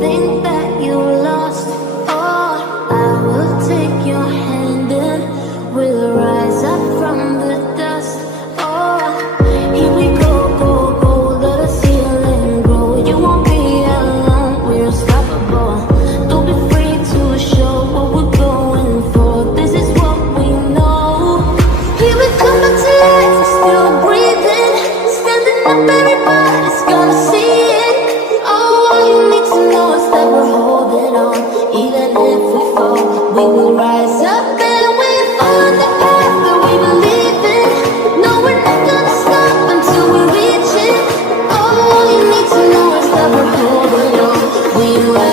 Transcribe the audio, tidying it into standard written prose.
think that you lost, oh, I will take your hand and we'll rise up from the dust. Oh, here we go, go, go, let the ceiling grow. You won't be alone, we're unstoppable. Don't be afraid to show what we're going for. This is what we know. Here we come back to life, we're still breathing. Standing up, everybody's gonna see it. Oh, all you need to know is that we're holding on. Even if we fall, we will rise up and we follow the path that we believe in. No, we're not gonna stop until we reach it. Oh, all you need to know is that we're holding on. We will